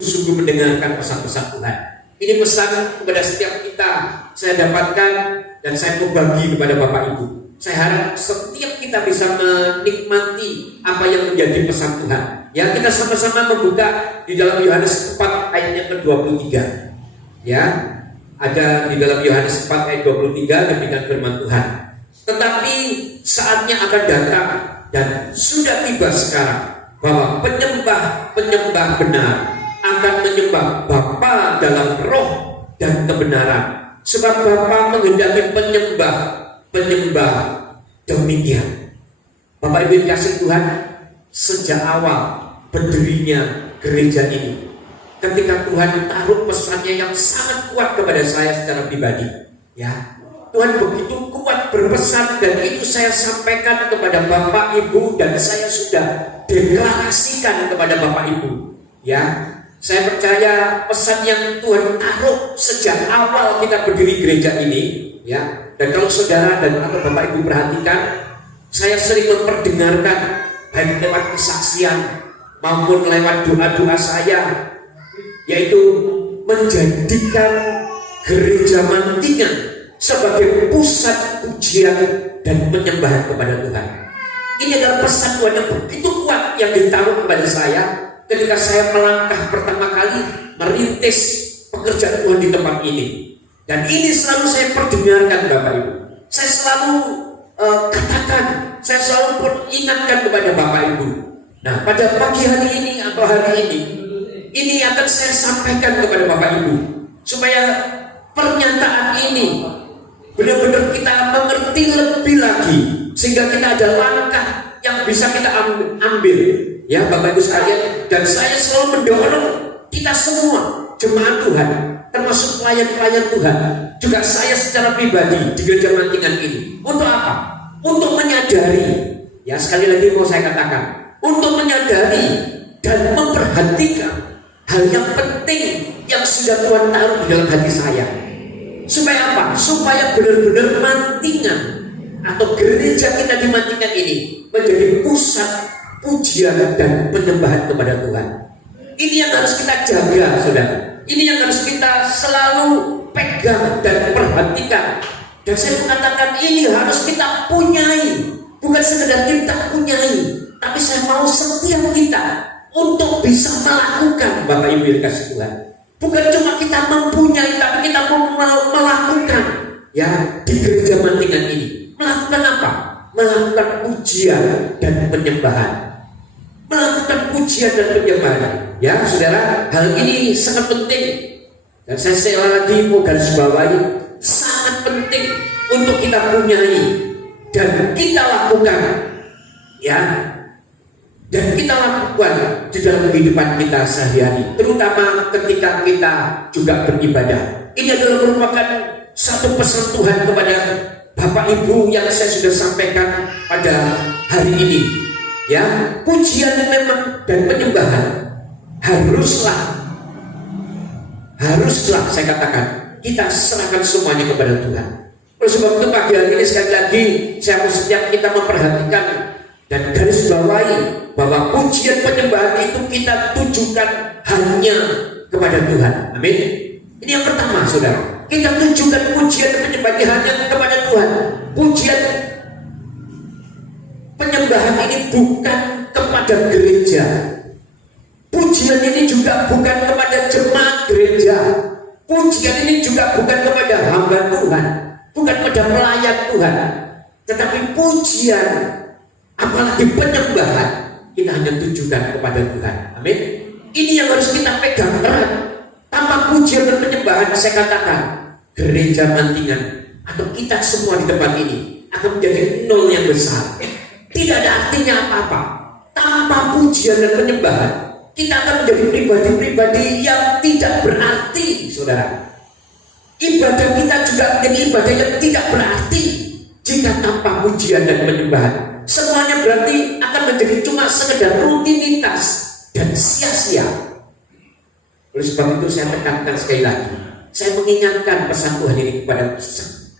sungguh mendengarkan pesan-pesan Tuhan. Ini pesan kepada setiap kita saya dapatkan dan saya mau bagi kepada Bapak Ibu. Saya harap setiap kita bisa menikmati apa yang menjadi pesan Tuhan. Ya, kita sama-sama membuka di dalam Yohanes 4 ayat yang ke-23. Ya, ada di dalam Yohanes 4 ayat 23 demikian firman Tuhan. Tetapi saatnya akan datang dan sudah tiba sekarang bahwa penyembah benar akan menyembah Bapa dalam roh dan kebenaran. Sebab Bapa menghendaki penyembah demikian. Bapak Ibu kasih Tuhan, sejak awal berdirinya gereja ini, ketika Tuhan taruh pesannya yang sangat kuat kepada saya secara pribadi, ya, Tuhan begitu kuat berpesan dan itu saya sampaikan kepada Bapak Ibu dan saya sudah deklarasikan kepada Bapak Ibu, ya. Saya percaya pesan yang Tuhan taruh sejak awal kita berdiri gereja ini, ya. Dan kalau saudara dan atau Bapak Ibu perhatikan, saya sering memperdengarkan baik lewat kesaksian maupun lewat doa-doa saya, yaitu menjadikan gereja Mantingan sebagai pusat pujian dan penyembahan kepada Tuhan. Ini adalah pesan Tuhan yang begitu kuat yang ditaruh kepada saya ketika saya melangkah pertama kali merintis pekerjaan Tuhan di tempat ini. Dan ini selalu saya perdengarkan Bapak Ibu. Saya selalu katakan, saya selalu ingatkan kepada Bapak Ibu. Nah, pada pagi hari ini atau hari ini akan saya sampaikan kepada Bapak Ibu supaya pernyataan ini benar-benar kita mengerti lebih lagi, sehingga kita ada langkah yang bisa kita ambil, ya Bapak Ibu sekalian. Dan saya selalu mendorong kita semua jemaat Tuhan, termasuk pelayan-pelayan Tuhan, juga saya secara pribadi di gereja Mantingan ini, untuk apa? Untuk menyadari, ya sekali lagi mau saya katakan, untuk menyadari dan memperhatikan hal yang penting yang sudah Tuhan taruh di dalam hati saya. Supaya apa? Supaya benar-benar Mantingan atau gereja kita di Mantingan ini menjadi pusat pujian dan penyembahan kepada Tuhan. Ini yang harus kita jaga, saudara. Ini yang harus kita selalu pegang dan perhatikan. Dan saya mengatakan ini harus kita punyai, bukan sekedar kita punyai, tapi saya mau setiap kita untuk bisa melakukan, Bapak Ibu yang kasih Tuhan. Bukan cuma kita mempunyai, tapi kita mau melakukan, ya, di gereja Mantingan ini. Melakukan apa? Melakukan pujian dan penyembahan. Melakukan pujian dan penyembahan, ya saudara. Hal ini sangat penting, dan saya sekali lagi mau garis bawahi, sangat penting untuk kita punyai dan kita lakukan, ya, dan kita lakukan di dalam kehidupan kita sehari-hari, terutama ketika kita juga beribadah. Ini adalah merupakan satu pesan Tuhan kepada Bapak Ibu yang saya sudah sampaikan pada hari ini. Ya, pujian memang dan penyembahan haruslah saya katakan kita serahkan semuanya kepada Tuhan. Oleh sebab itu pagi hari ini sekali lagi saya mau setiap kita memperhatikan dan garis bawahi bahwa pujian penyembahan itu kita tujukan hanya kepada Tuhan. Amin. Ini yang pertama, saudara. Kita tujukan pujian dan penyembahan hanya kepada Tuhan. Pujian penyembahan ini bukan kepada gereja. Pujian ini juga bukan kepada jemaat gereja. Pujian ini juga bukan kepada hamba Tuhan, bukan kepada pelayan Tuhan. Tetapi pujian, apalagi penyembahan, kita hanya tujukan kepada Tuhan. Amin. Ini yang harus kita pegang erat. Tanpa pujian dan penyembahan, saya katakan gereja Mantingan atau kita semua di tempat ini akan menjadi nol yang besar. Tidak ada artinya apa-apa. Tanpa pujian dan penyembahan, kita akan menjadi pribadi-pribadi yang tidak berarti, saudara. Ibadah kita juga menjadi ibadah yang tidak berarti jika tanpa pujian dan penyembahan. Semuanya berarti akan menjadi cuma sekedar rutinitas dan sia-sia. Oleh sebab itu saya tekankan sekali lagi, saya mengingatkan pesan Tuhan ini kepada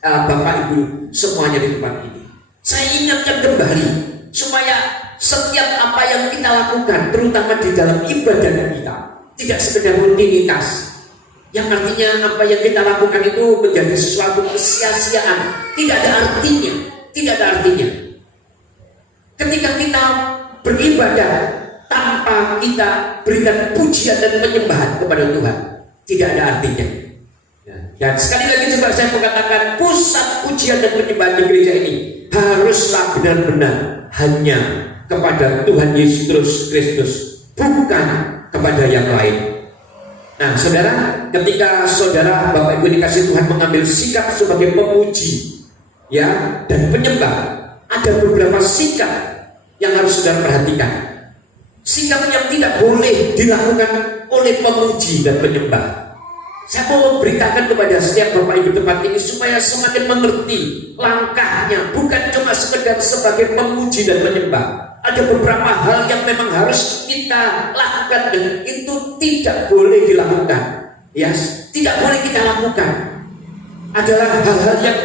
Bapak Ibu semuanya di tempat ini. Saya ingatkan kembali supaya setiap apa yang kita lakukan, terutama di dalam ibadah kita, tidak sekedar rutinitas, yang artinya apa yang kita lakukan itu menjadi sesuatu kesia-siaan, tidak ada artinya, tidak ada artinya. Ketika kita beribadah tanpa kita berikan pujian dan penyembahan kepada Tuhan, tidak ada artinya. Dan sekali lagi coba saya mengatakan, pusat pujian dan penyembahan di gereja ini haruslah benar-benar hanya kepada Tuhan Yesus Kristus, bukan kepada yang lain. Nah, saudara, ketika saudara Bapak Ibu dikasih Tuhan mengambil sikap sebagai pemuji, ya, dan penyembah, ada beberapa sikap yang harus saudara perhatikan. Sikap yang tidak boleh dilakukan oleh pemuji dan penyembah. Saya mau beritakan kepada setiap Bapak Ibu tempat ini supaya semakin mengerti langkahnya, bukan cuma sekedar sebagai pemuji dan penyembah. Ada beberapa hal yang memang harus kita lakukan dan itu tidak boleh dilakukan. Ya, tidak boleh kita lakukan. Adalah hal-hal yang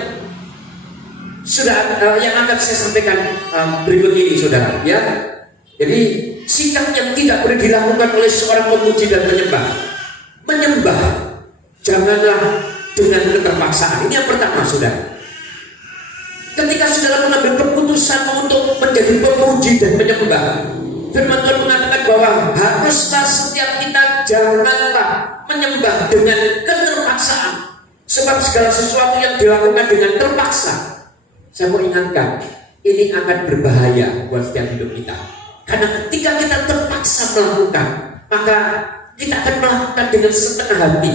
sudah yang akan saya sampaikan berikut ini, saudara. Ya, jadi sikap yang tidak boleh dilakukan oleh seorang pemuji dan penyembah. Menyembah janganlah dengan keterpaksaan. Ini yang pertama, saudara. Ketika saudara mengambil keputusan untuk menjadi pemuji dan penyembah, firman Tuhan mengatakan bahwa haruslah setiap kita janganlah menyembah dengan keterpaksaan. Sebab segala sesuatu yang dilakukan dengan terpaksa, saya mau ingatkan, ini akan berbahaya buat setiap hidup kita. Karena ketika kita terpaksa melakukan, maka kita akan melakukan dengan setengah hati.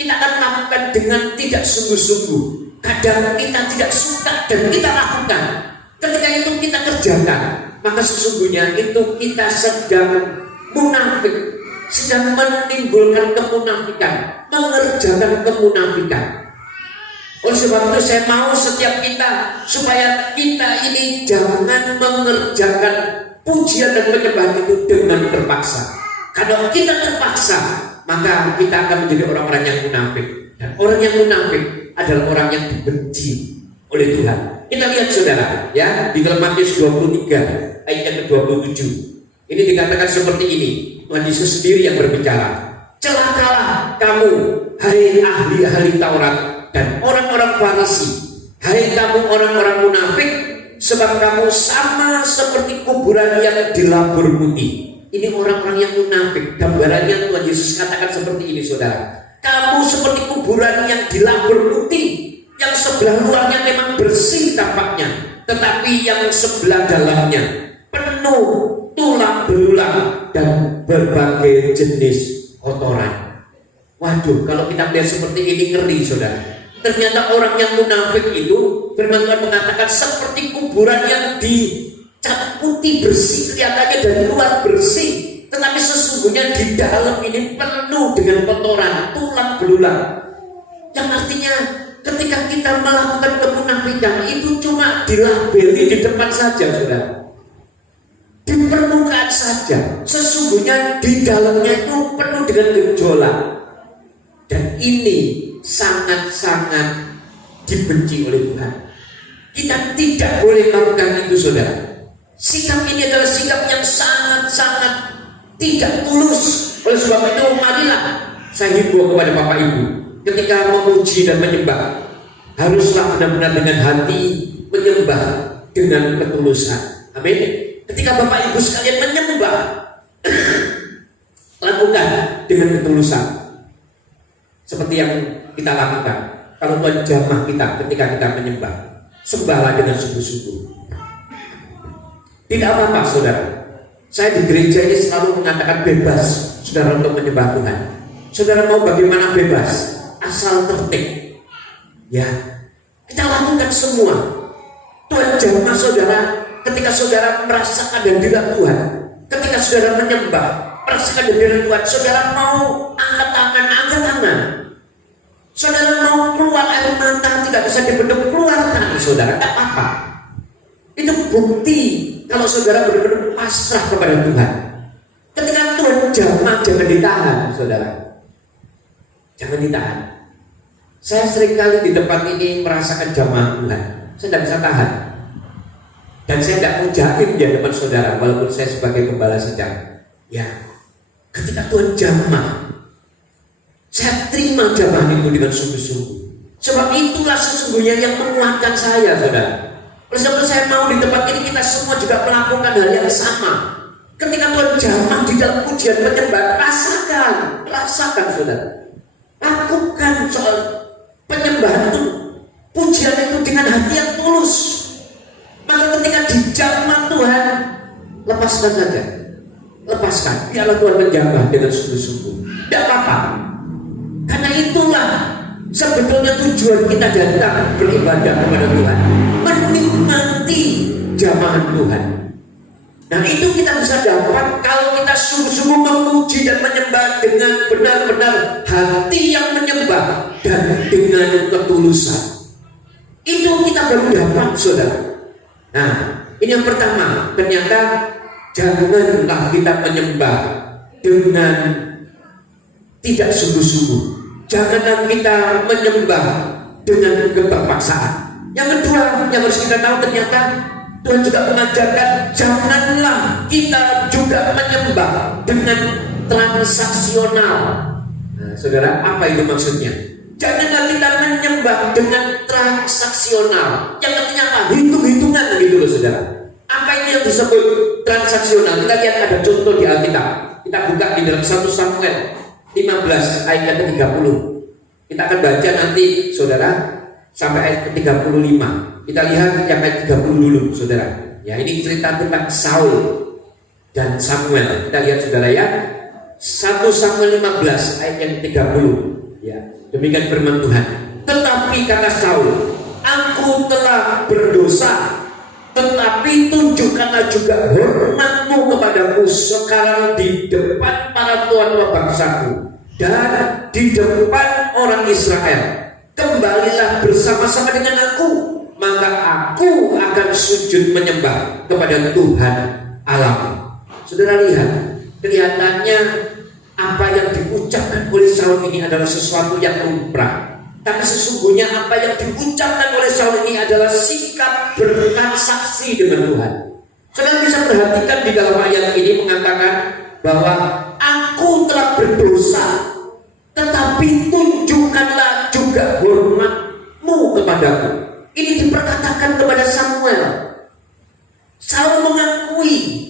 Kita akan melakukan dengan tidak sungguh-sungguh. Kadang kita tidak suka dan kita lakukan. Ketika itu kita kerjakan, maka sesungguhnya itu kita sedang munafik, sedang menimbulkan kemunafikan, mengerjakan kemunafikan. Oleh sebab itu saya mau setiap kita supaya kita ini jangan mengerjakan pujian dan penyembahan itu dengan terpaksa. Kalau kita terpaksa, maka kita akan menjadi orang-orang yang munafik. Dan orang yang munafik adalah orang yang dibenci oleh Tuhan. Kita lihat saudara, ya, di dalam Matius 23 ayat yang ke-27. Ini dikatakan seperti ini. Tuhan Yesus sendiri yang berbicara. Celakalah kamu, hai ahli-ahli Taurat dan orang-orang Farisi, hai kamu orang-orang munafik, sebab kamu sama seperti kuburan yang dilabur putih. Ini orang-orang yang munafik. Gambarannya Tuhan Yesus katakan seperti ini, saudara. Kamu seperti kuburan yang dilabur putih, yang sebelah luarnya memang bersih tampaknya, tetapi yang sebelah dalamnya penuh tulang belulang dan berbagai jenis kotoran. Waduh, kalau kita lihat seperti ini ngeri, saudara. Ternyata orang yang munafik itu, firman Tuhan mengatakan seperti kuburan yang dicat putih bersih kelihatannya dari luar bersih, tetapi sesungguhnya di dalam ini penuh dengan kotoran, tulang belulang. Yang artinya ketika kita melakukan kemunafikan itu cuma dilabeli di depan saja, saudara, di permukaan saja. Sesungguhnya di dalamnya itu penuh dengan gejolak. Dan ini sangat-sangat dibenci oleh Tuhan. Kita tidak boleh melakukan itu, saudara. Sikap ini adalah sikap yang sangat-sangat tidak tulus. Oleh sebab itu, marilah saya himbau kepada Bapak Ibu, ketika memuji dan menyembah, haruslah benar-benar dengan hati menyembah dengan ketulusan. Amin. Ketika Bapak Ibu sekalian menyembah, lakukan dengan ketulusan, seperti yang kita lakukan. Kalau Tuhan jamah kita ketika kita menyembah, sembahlah dengan sungguh-sungguh. Tidak apa-apa, saudara. Saya di gereja ini selalu mengatakan bebas, saudara, untuk menyembah Tuhan. Saudara mau bagaimana bebas, asal tertib. Ya, kita lakukan semua. Tuhan jamah saudara ketika saudara merasakan hadirat Tuhan. Ketika saudara menyembah, merasakan hadirat Tuhan, saudara mau angkat tangan, angkat tangan. Saudara mau keluar air mata tidak bisa dibendung, keluarkan, saudara, tidak apa-apa. Itu bukti kalau saudara benar-benar pasrah kepada Tuhan. Ketika Tuhan jamah, jangan ditahan, saudara. Jangan ditahan. Saya seringkali di tempat ini merasakan jamaah Tuhan. Saya tidak bisa tahan. Dan saya tidak mau jaim di depan saudara, walaupun saya sebagai gembala sedang. Ya, ketika Tuhan jamah, saya terima jamahan itu dengan sungguh-sungguh. Sebab itulah sesungguhnya yang menguatkan saya, saudara. Oleh sebab saya mau di tempat ini kita semua juga melakukan hal yang sama. Ketika Tuhan jamah di dalam pujian penyembahan, rasakan saudara. Lakukan soal penyembahan itu, pujian itu dengan hati yang tulus. Maka ketika dijamah Tuhan, lepaskan saja. Lepaskan, biarlah Tuhan menjamah dengan sungguh-sungguh. Tidak apa-apa. Karena itulah sebetulnya tujuan kita datang beribadah kepada Tuhan, menikmati jamahan Tuhan. Nah, itu kita bisa dapat kalau kita sungguh-sungguh memuji dan menyembah dengan benar-benar hati yang menyembah dan dengan ketulusan. Itu kita baru dapat, saudara. Nah, ini yang pertama. Ternyata janganlah kita menyembah dengan tidak sungguh-sungguh. Janganlah kita menyembah dengan keterpaksaan. Yang kedua yang harus kita tahu, ternyata Tuhan juga mengajarkan janganlah kita juga menyembah dengan transaksional. Nah, saudara, apa itu maksudnya? Janganlah kita menyembah dengan transaksional. Yang artinya apa? Hitung-hitungan gitu loh, saudara. Apa itu yang disebut transaksional? Kita lihat ada contoh di Alkitab. Kita buka di dalam 1 Samuel 15 ayat ke-30. Kita akan baca nanti, saudara, sampai ayat ke-35. Kita lihat yang ayat 30 dulu, saudara. Ya, ini cerita tentang Saul dan Samuel. Kita lihat, saudara, ya. 1 Samuel 15 ayat yang ke-30. Ya, demikian firman Tuhan. Tetapi kata Saul, aku telah berdosa, tetapi tunjukkanlah juga hormatmu kepadaku sekarang di depan para tuan-tua bangsaku dan di depan orang Israel. Kembalilah bersama-sama dengan aku, maka aku akan sujud menyembah kepada Tuhan Allah. Saudara lihat, kelihatannya apa yang diucapkan oleh Saul ini adalah sesuatu yang lumrah. Tapi sesungguhnya apa yang diucapkan oleh Saul ini adalah sikap bertransaksi dengan Tuhan. Saudara bisa perhatikan di dalam ayat ini mengatakan bahwa aku telah berdosa, tetapi tunjukkanlah juga hormatmu kepadaku. Ini diperkatakan kepada Samuel. Saul mengakui,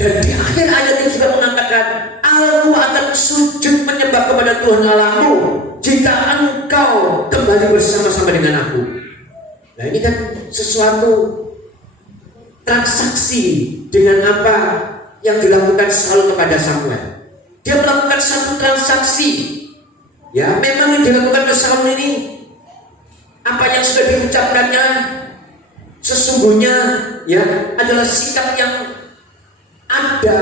dan di akhir ayat ini juga mengatakan, aku akan sujud menyembah kepada Tuhan Allahmu jika engkau kembali bersama-sama dengan aku. Nah, ini kan sesuatu transaksi dengan apa yang dilakukan Saul kepada Samuel. Dia melakukan satu transaksi. Ya, memang yang dilakukan oleh Saul ini, apa yang sudah diucapkannya sesungguhnya ya adalah sikap yang ada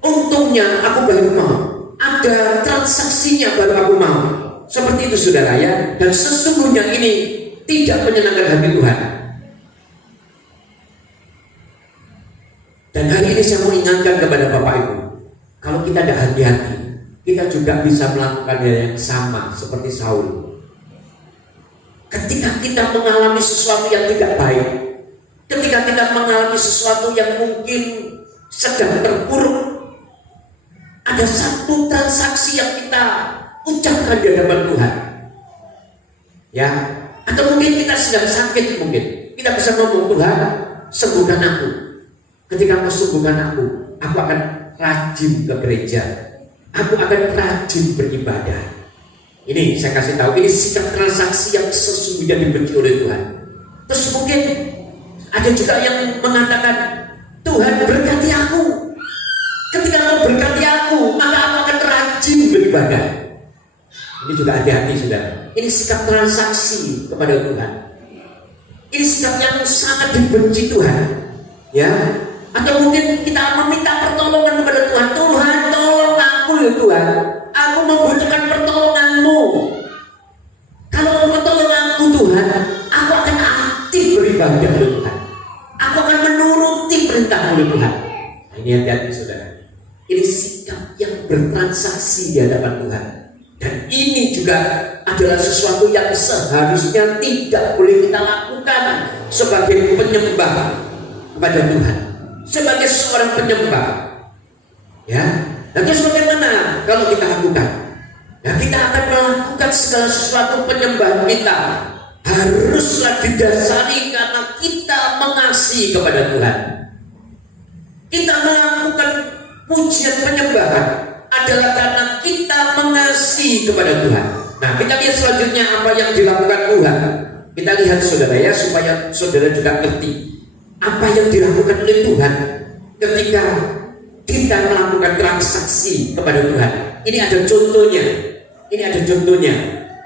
untungnya aku baru mau, ada transaksinya baru aku mau. Seperti itu, saudara, ya. Dan sesungguhnya ini tidak menyenangkan hati Tuhan. Dan hari ini saya mau ingatkan kepada Bapak Ibu, kalau kita tidak hati-hati, kita juga bisa melakukan hal yang sama seperti Saul. Ketika kita mengalami sesuatu yang tidak baik, ketika kita mengalami sesuatu yang mungkin sedang terpuruk, ada satu transaksi yang kita ucapkan di hadapan Tuhan, ya. Atau mungkin kita sedang sakit, mungkin kita bisa ngomong, Tuhan, sembuhkan aku. Ketika Engkau sembuhkan aku akan rajin ke gereja, aku akan rajin beribadah. Ini saya kasih tahu, ini sikap transaksi yang sesungguhnya dibenci oleh Tuhan. Terus mungkin ada juga yang mengatakan, Tuhan berkati aku. Ketika Engkau berkati aku, maka aku akan rajin beribadah. Ini juga hati-hati, saudara. Ini sikap transaksi kepada Tuhan. Ini sikap yang sangat dibenci Tuhan, ya. Atau mungkin kita meminta pertolongan kepada Tuhan. Tuhan, tolong aku ya Tuhan. Aku membutuhkan pertolongan-Mu. Kalau Engkau tolong aku Tuhan, aku akan aktif beribadah kepada Tuhan. Aku akan menuruti perintah-Mu Tuhan. Nah, ini hati-hati, saudara. Ini sikap yang bertransaksi di hadapan Tuhan. Dan ini juga adalah sesuatu yang seharusnya tidak boleh kita lakukan sebagai penyembah kepada Tuhan, sebagai seorang penyembah. Ya, Nah, terus bagaimana kalau kita lakukan? Nah, kita akan melakukan segala sesuatu penyembahan kita haruslah didasari karena kita mengasihi kepada Tuhan. Kita melakukan pujian penyembahan adalah karena kita mengasihi kepada Tuhan. Nah, kita lihat selanjutnya apa yang dilakukan Tuhan. Kita lihat saudara ya, supaya saudara juga ngerti apa yang dilakukan oleh Tuhan ketika kita melakukan transaksi kepada Tuhan. Ini ada contohnya. Ini ada contohnya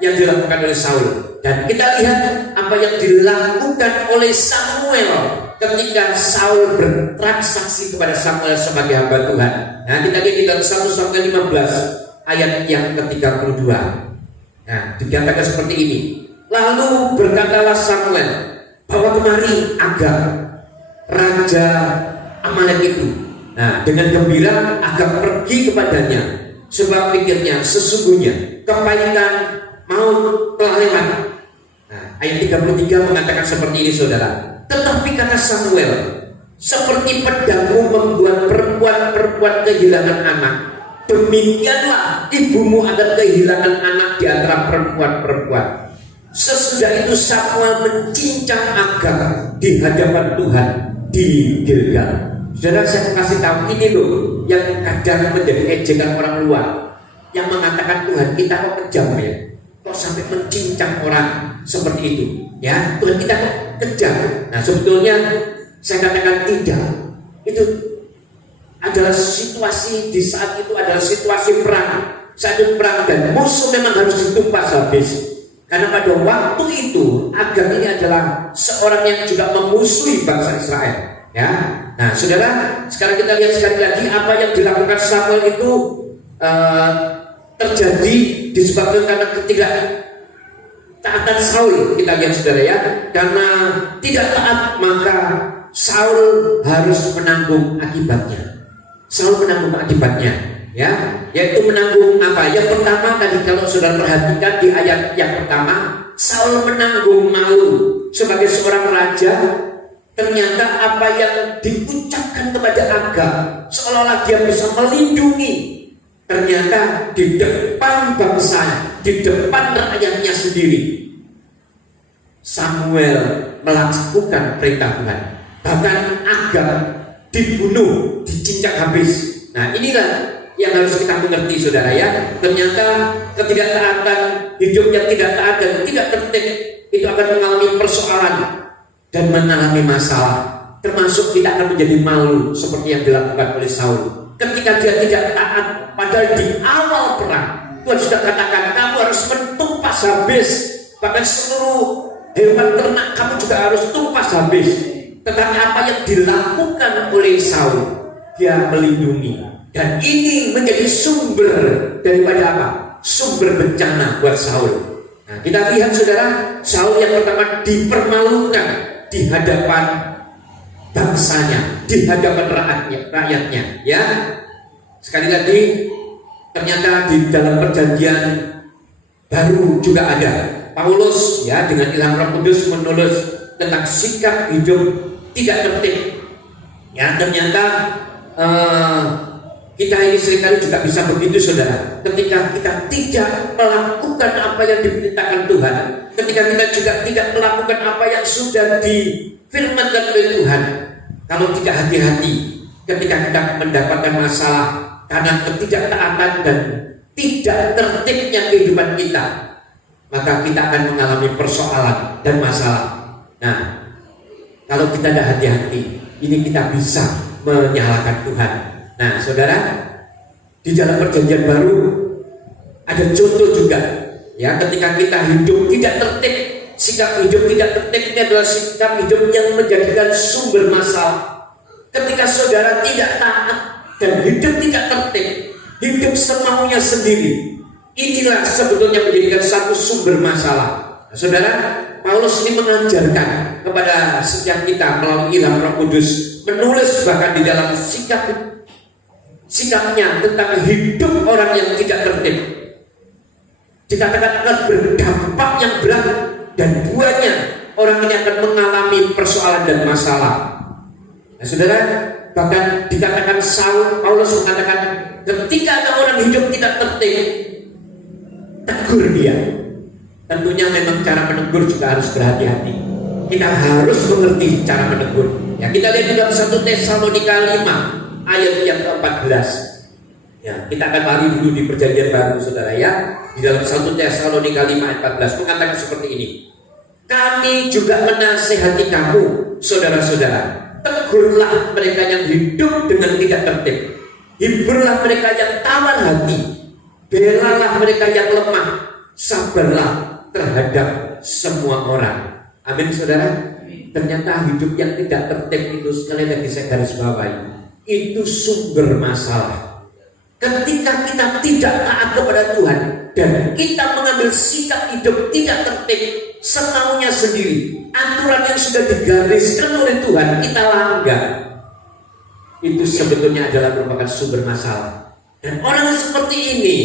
yang dilakukan oleh Saul. Dan kita lihat apa yang dilakukan oleh Samuel ketika Saul bertransaksi kepada Samuel sebagai hamba Tuhan. Nah, kita lihat di dalam 1 Samuel 15 ayat yang ke-32. Nah, dikatakan seperti ini. Lalu berkatalah Samuel bahwa kemari Agag, raja Amalek itu. Nah, dengan gembira Agag pergi kepadanya, sebab pikirnya sesungguhnya kepahitan maut telah lewat. Nah, ayat 33 mengatakan seperti ini saudara. Tetapi kata Samuel, seperti pedangmu membuat perempuan-perempuan kehilangan anak, demikianlah ibumu akan kehilangan anak di antara perempuan-perempuan. Sesudah itu Samuel mencincang Agag di hadapan Tuhan di Gilgal. Saudara, saya kasih tahu ini loh yang kadang menjadi ejekan orang luar, yang mengatakan Tuhan kita kok kejam ya, kok sampai mencincang orang seperti itu ya, Tuhan kita kok kejam. Nah, sebetulnya saya katakan tidak. Itu adalah situasi, di saat itu adalah situasi perang. Saat itu perang dan musuh memang harus ditumpas habis. Karena pada waktu itu Agag ini adalah seorang yang juga memusuhi bangsa Israel ya. Nah, saudara, sekarang kita lihat sekali lagi apa yang dilakukan Samuel itu terjadi disebabkan karena ketidaktaatan Saul. Kita lihat saudara ya, karena tidak taat maka Saul harus menanggung akibatnya. Saul menanggung akibatnya ya, yaitu menanggung apa? Yang pertama tadi kalau saudara perhatikan di ayat yang pertama, Saul menanggung malu sebagai seorang raja. Ternyata apa yang diucapkan kepada Agag seolah-olah dia bisa melindungi, ternyata di depan bangsa, di depan rakyatnya sendiri, Samuel melakukan perintah Tuhan. Bahkan Agag dibunuh, dicincang habis. Nah, inilah yang harus kita mengerti saudara ya. Ternyata ketidaktaatan, hidup yang tidak taat dan tidak tertib itu akan mengalami persoalan dan mengalami masalah, termasuk kita akan menjadi malu seperti yang dilakukan oleh Saul ketika dia tidak taat. Padahal di awal perang Tuhan sudah katakan kamu harus mentumpas habis, bahkan seluruh hewan ternak kamu juga harus tumpas habis. Tetapi apa yang dilakukan oleh Saul, dia melindungi, dan ini menjadi sumber daripada apa? Sumber bencana buat Saul. Nah, kita lihat saudara, Saul yang pertama dipermalukan di hadapan bangsanya, di hadapan rakyatnya ya. Sekali lagi, ternyata di dalam perjanjian baru juga ada Paulus ya dengan ilham Roh Kudus menulis tentang sikap hidup tidak tertib ya. Ternyata kita ini seringkali juga bisa begitu saudara, ketika kita tidak melakukan apa yang diperintahkan Tuhan, ketika kita juga tidak melakukan apa yang sudah difirmankan oleh Tuhan. Kalau tidak hati-hati ketika kita mendapatkan masalah karena ketidaktaatan dan tidak tertibnya kehidupan kita, maka kita akan mengalami persoalan dan masalah. Nah, kalau kita tidak hati-hati, ini kita bisa menyalahkan Tuhan. Nah, saudara, di dalam perjanjian baru ada contoh juga ya, ketika kita hidup tidak tertib. Sikap hidup tidak tertib ini adalah sikap hidup yang menjadikan sumber masalah. Ketika saudara tidak taat dan hidup tidak tertib, hidup semaunya sendiri, inilah sebetulnya menjadikan satu sumber masalah. Nah, saudara, Paulus ini mengajarkan kepada setiap kita melalui ilham Roh Kudus, menulis bahkan di dalam sikapnya tentang hidup orang yang tidak tertib. Dikatakan akan berdampak yang berat dan buahnya orang ini akan mengalami persoalan dan masalah. Nah, saudara, bahkan dikatakan Paulus mengatakan ketika ada orang hidup tidak tertib, tegur dia. Tentunya memang cara menegur juga harus berhati-hati. Kita harus mengerti cara menegur. Ya, kita lihat di dalam 1 Tesalonika 5 ayat yang ke-14. Ya, kita akan lari dulu di perjanjian baru, saudara ya. Di dalam 1 Tesalonika 5 ayat 14 mengatakan seperti ini. Kami juga menasihati kamu, saudara-saudara, tegurlah mereka yang hidup dengan tidak tertib, hiburlah mereka yang tawar hati, belalah mereka yang lemah, sabarlah terhadap semua orang. Amin, saudara. Ternyata hidup yang tidak tertib itu, sekali lagi saya garis bawahi, itu sumber masalah. Ketika kita tidak taat kepada Tuhan dan kita mengambil sikap hidup tidak tertib, semaunya sendiri, aturan yang sudah digariskan oleh Tuhan kita langgar, itu sebetulnya adalah merupakan sumber masalah. Dan orang seperti ini,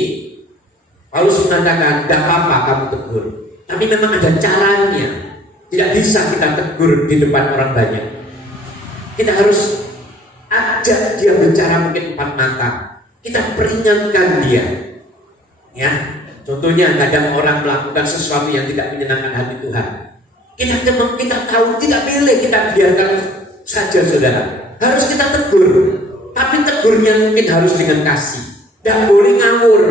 Paulus mengatakan, gak apa-apa kamu tegur, tapi memang ada caranya. Tidak bisa kita tegur di depan orang banyak. Kita harus ajak dia bicara mungkin 4 mata. Kita peringatkan dia. Ya, contohnya kadang orang melakukan sesuatu yang tidak menyenangkan hati Tuhan. Kita tahu tidak boleh kita biarkan saja, saudara. Harus kita tegur. Tapi tegurnya mungkin harus dengan kasih. Tidak boleh ngawur.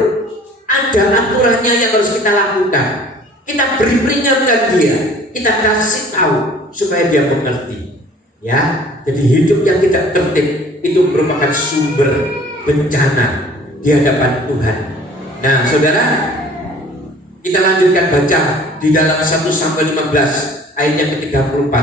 Ada aturannya yang harus kita lakukan. Kita beri peringatan dia. Kita kasih tahu supaya dia mengerti. Ya, jadi hidup yang tidak tertib itu merupakan sumber bencana di hadapan Tuhan. Nah, saudara, kita lanjutkan baca di dalam 1 Samuel 15 ayat yang ke-34.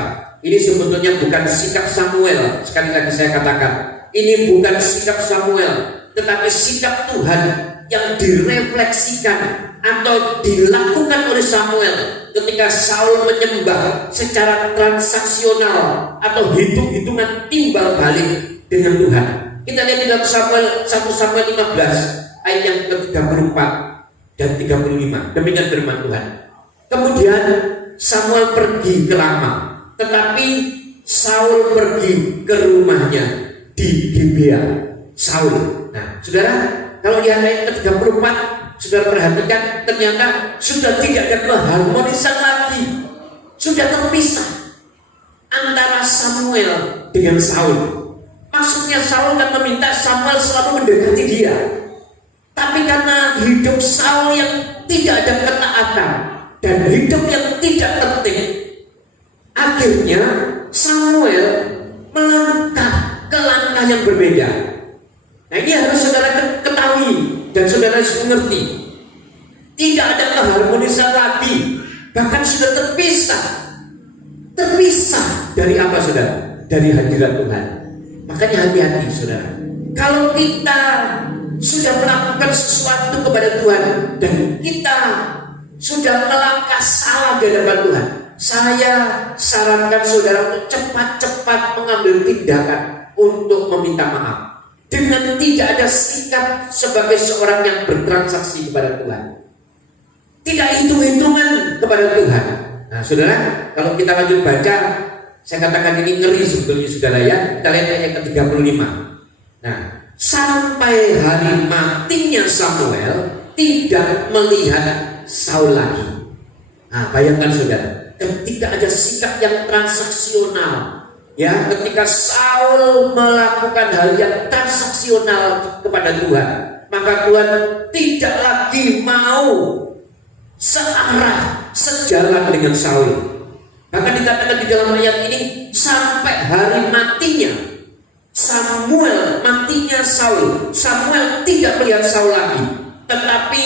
Ini sebetulnya bukan sikap Samuel. Sekali lagi saya katakan, ini bukan sikap Samuel, tetapi sikap Tuhan yang direfleksikan atau dilakukan oleh Samuel ketika Saul menyembah secara transaksional atau hitung-hitungan timbal balik dengan Tuhan. Kita lihat di dalam 1 Samuel 15 ayat yang ke-34 dan 35. Demikian firman Tuhan. Kemudian Samuel pergi ke Rama, tetapi Saul pergi ke rumahnya di Gibea. Saul. Nah, saudara, kalau di ayat ke-34, saudara perhatikan, ternyata sudah tidak ada keharmonisan lagi. Sudah terpisah antara Samuel dengan Saul. Maksudnya Saul kan meminta Samuel selalu mendekati dia. Tapi karena hidup Saul yang tidak ada ketaatan dan hidup yang tidak tertib, akhirnya Samuel melangkah ke langkah yang berbeda. Nah, ini harus saudara ketahui dan saudara harus mengerti. Tidak ada keharmonisan lagi, bahkan sudah terpisah. Terpisah dari apa, saudara? Dari hadirat Tuhan. Makanya hati-hati, saudara. Kalau kita sudah melakukan sesuatu kepada Tuhan dan kita sudah melangkah salah di hadapan Tuhan, saya sarankan saudara untuk cepat-cepat mengambil tindakan untuk meminta maaf. Dengan tidak ada sikap sebagai seorang yang bertransaksi kepada Tuhan, tidak hitung-hitungan kepada Tuhan. Nah, saudara, kalau kita lanjut baca, saya katakan ini ngeri sebetulnya, saudara ya. Kita lihat ayat ke-35. Nah, sampai hari matinya Samuel tidak melihat Saul lagi. Nah, bayangkan saudara, ketika ada sikap yang transaksional, ya, ketika Saul melakukan hal yang transaksional kepada Tuhan, maka Tuhan tidak lagi mau searah, sejalan dengan Saul. Bahkan dikatakan di dalam ayat ini, sampai hari matinya Samuel, matinya Saul, Samuel tidak melihat Saul lagi, tetapi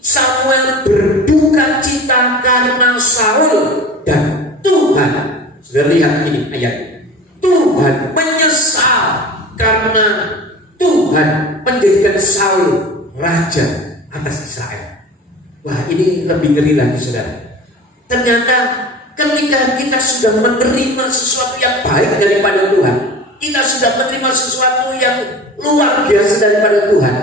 Samuel berduka cita karena Saul dan Tuhan. Sudah lihat ini ayat, Tuhan menyesal karena Tuhan menjadikan Saul raja atas Israel. Wah, ini lebih ngeri lagi, saudara. Ternyata ketika kita sudah menerima sesuatu yang baik daripada Tuhan, kita sudah menerima sesuatu yang luar biasa daripada Tuhan,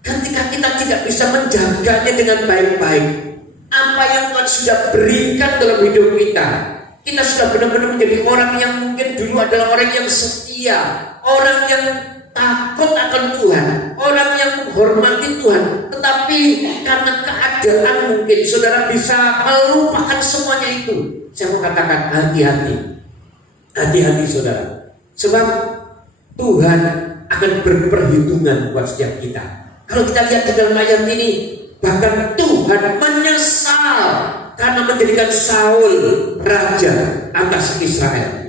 ketika kita tidak bisa menjaganya dengan baik-baik, apa yang Tuhan sudah berikan dalam hidup kita, kita sudah benar-benar menjadi orang yang mungkin dulu adalah orang yang setia, orang yang takut akan Tuhan, orang yang menghormati Tuhan, tetapi karena keadaan mungkin saudara bisa melupakan semuanya itu. Saya mau katakan hati-hati, hati-hati saudara, sebab Tuhan akan berperhitungan buat setiap kita. Kalau kita lihat di dalam ayat ini, bahkan Tuhan menyesal karena menjadikan Saul raja atas Israel.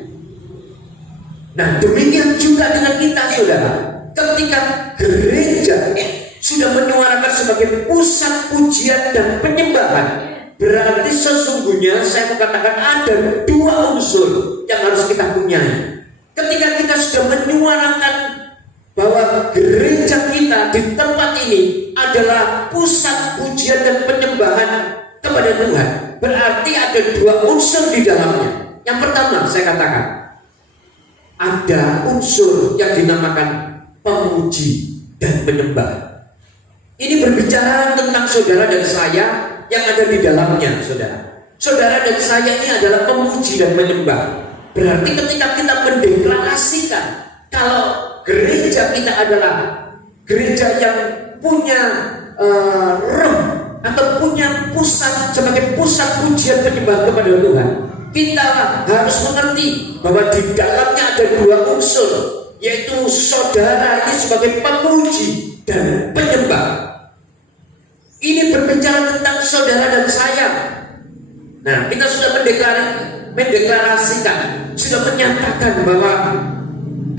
Nah, demikian juga dengan kita saudara. Ketika gereja sudah menyuarakan sebagai pusat pujian dan penyembahan, berarti sesungguhnya saya mau katakan ada dua unsur yang harus kita punyai. Ketika kita sudah menyuarakan bahwa gereja kita di tempat ini adalah pusat pujian dan penyembahan kepada Tuhan, berarti ada dua unsur di dalamnya. Yang pertama saya katakan, ada unsur yang dinamakan pemuji dan penyembah. Ini berbicara tentang saudara dan saya yang ada di dalamnya, saudara. Saudara dan saya ini adalah pemuji dan penyembah. Berarti ketika kita mendeklarasikan kalau gereja kita adalah gereja yang punya roh atau punya pusat sebagai pusat pujian penyembah kepada Tuhan, kita harus mengerti bahwa di dalamnya ada dua unsur, yaitu saudara ini sebagai pemuji dan penyembah. Ini berbicara tentang saudara dan saya. Nah, kita sudah mendeklarasikan, sudah menyatakan bahwa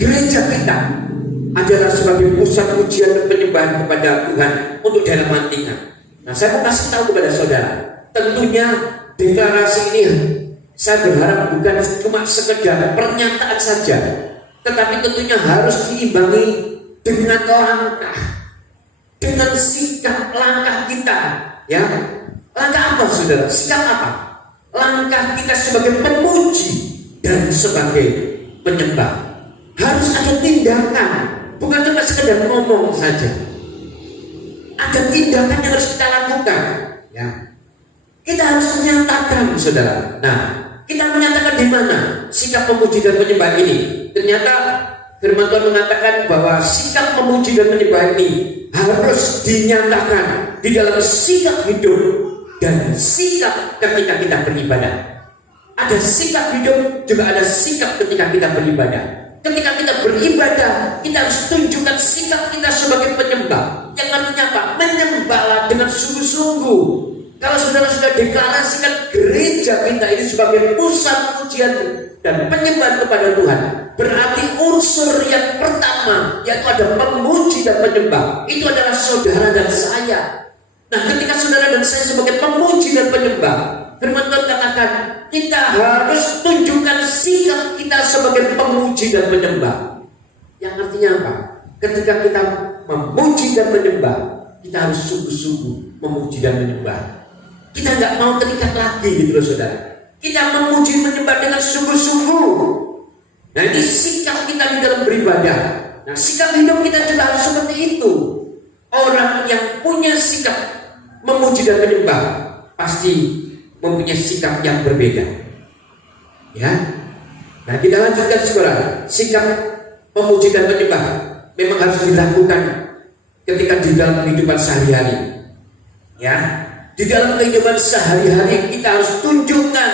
gereja kita adalah sebagai pusat pujian dan penyembahan kepada Tuhan untuk daerah Mantingan. Nah, saya mau kasih tahu kepada saudara, tentunya deklarasi ini saya berharap bukan cuma sekedar pernyataan saja, tetapi tentunya harus diimbangi dengan langkah, dengan sikap langkah kita. Ya, langkah apa saudara? Sikap apa? Langkah kita sebagai pemuji dan sebagai penyembah. Harus ada tindakan, bukan cuma sekedar ngomong saja. Ada tindakan yang harus kita lakukan. Ya, kita harus menyatakan, saudara. Nah, kita menyatakan di mana sikap pemuji dan penyembah ini. Ternyata firman Tuhan mengatakan bahwa sikap memuji dan penyembah ini harus dinyatakan di dalam sikap hidup dan sikap ketika kita beribadah. Ada sikap hidup, juga ada sikap ketika kita beribadah. Ketika kita beribadah, kita harus tunjukkan sikap kita sebagai penyembah. Yang artinya apa? Menyembahlah dengan sungguh-sungguh. Kalau saudara sudah deklarasikan gereja kita ini sebagai pusat pujian dan penyembahan kepada Tuhan, berarti unsur yang pertama, yaitu ada pemuji dan penyembah, itu adalah saudara dan saya. Nah, ketika saudara dan saya sebagai pemuji dan penyembah, firman Tuhan katakan kita harus tunjukkan sikap kita sebagai pemuji dan penyembah. Yang artinya apa? Ketika kita memuji dan menyembah, kita harus sungguh-sungguh memuji dan menyembah. Kita nggak mau terikat lagi gitu loh saudara. Kita memuji menyembah dengan sungguh-sungguh. Nah, ini sikap kita di dalam beribadah. Nah, sikap hidup kita juga harus seperti itu. Orang yang punya sikap memuji dan menyembah pasti mempunyai sikap yang berbeda. Ya. Nah, kita lanjutkan saudara. Sikap memuji dan menyembah memang harus dilakukan ketika di dalam kehidupan sehari-hari. Ya. Di dalam kehidupan sehari-hari kita harus tunjukkan.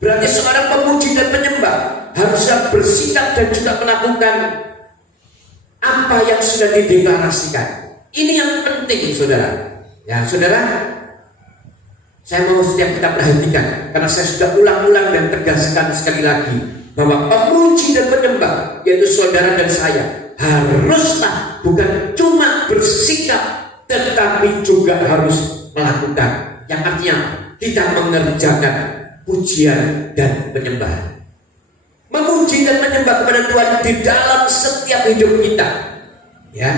Berarti seorang pemuji dan penyembah harusnya bersikap dan juga melakukan apa yang sudah dideklarasikan. Ini yang penting saudara. Ya saudara, saya mau setiap kita perhatikan, karena saya sudah ulang-ulang dan tegaskan sekali lagi bahwa pemuji dan penyembah, yaitu saudara dan saya, haruslah bukan cuma bersikap, tetapi juga harus melakukan. Yang artinya kita mengerjakan pujian dan penyembahan, memuji dan menyembah kepada Tuhan di dalam setiap hidup kita. Ya.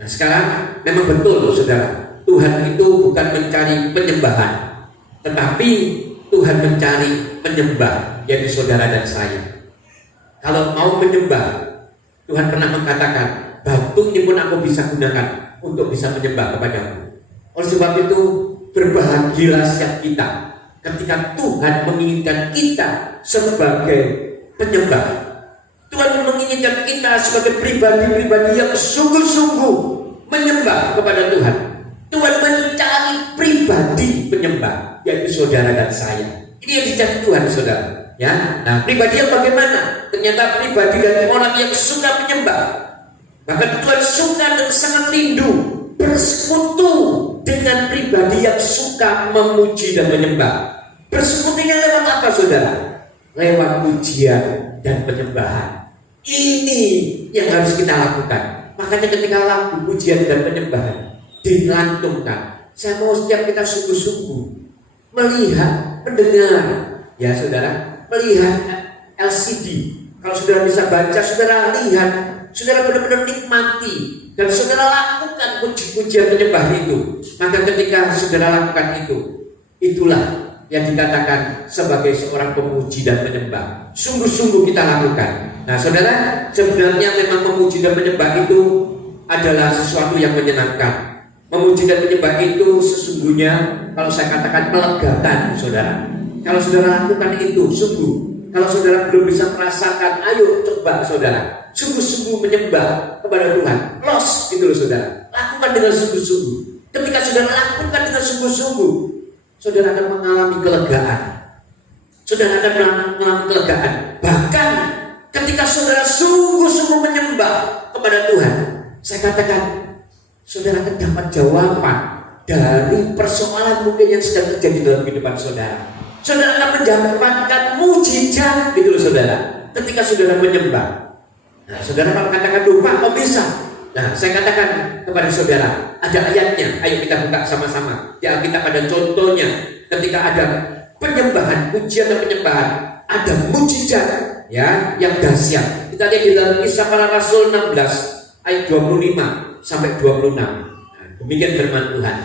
Nah, sekarang memang betul saudara, Tuhan itu bukan mencari penyembahan, tetapi Tuhan mencari penyembah, yaitu saudara dan saya. Kalau mau menyembah, Tuhan pernah mengatakan, batu ini pun aku bisa gunakan untuk bisa menyembah kepadamu. Oleh sebab itu, berbahagialah setiap kita ketika Tuhan menginginkan kita sebagai penyembah. Tuhan menginginkan kita sebagai pribadi-pribadi yang sungguh-sungguh menyembah kepada Tuhan. Tuhan mencari pribadi penyembah, yaitu saudara dan saya. Ini yang dicari Tuhan, saudara. Ya, nah pribadi yang bagaimana? Ternyata pribadi dari orang yang suka menyembah. Bahkan Tuhan suka dan sangat rindu bersekutu dengan pribadi yang suka memuji dan menyembah. Bersekutunya lewat apa, saudara? Lewat pujian dan penyembahan. Ini yang harus kita lakukan. Makanya ketika lagu pujian dan penyembahan dilantungkan, saya mau setiap kita sungguh-sungguh melihat, mendengar, ya saudara, melihat LCD. Kalau saudara bisa baca, saudara lihat, saudara benar-benar nikmati, dan saudara lakukan puji-pujian penyembah itu. Maka ketika saudara lakukan itu, itulah yang dikatakan sebagai seorang pemuji dan penyembah. Sungguh-sungguh kita lakukan. Nah saudara, sebenarnya memang memuji dan menyembah itu adalah sesuatu yang menyenangkan. Memuji dan menyembah itu sesungguhnya, kalau saya katakan, melegakan, saudara. Kalau saudara lakukan itu, sungguh. Kalau saudara belum bisa merasakan, ayo coba saudara, sungguh-sungguh menyembah kepada Tuhan. Los, gitu loh saudara. Lakukan dengan sungguh-sungguh. Ketika saudara lakukan dengan sungguh-sungguh, saudara akan mengalami kelegaan. Saudara akan mengalami kelegaan. Bahkan ketika saudara sungguh-sungguh menyembah kepada Tuhan, saya katakan, saudara akan dapat jawaban dari persoalan mungkin yang sedang terjadi dalam kehidupan saudara. Saudara akan mendapatkan mujizat, gitu loh saudara, ketika saudara menyembah. Nah, saudara kalau katakan, lupa kok bisa? Nah, saya katakan kepada saudara, ada ayatnya. Ayo kita buka sama-sama. Ya, kita ada contohnya. Ketika ada penyembahan, pujian dan penyembahan, ada mujizat, ya, yang dahsyat. Kita lihat di dalam Kisah Para Rasul 16 ayat 25 sampai 26. Nah, demikian firman Tuhan.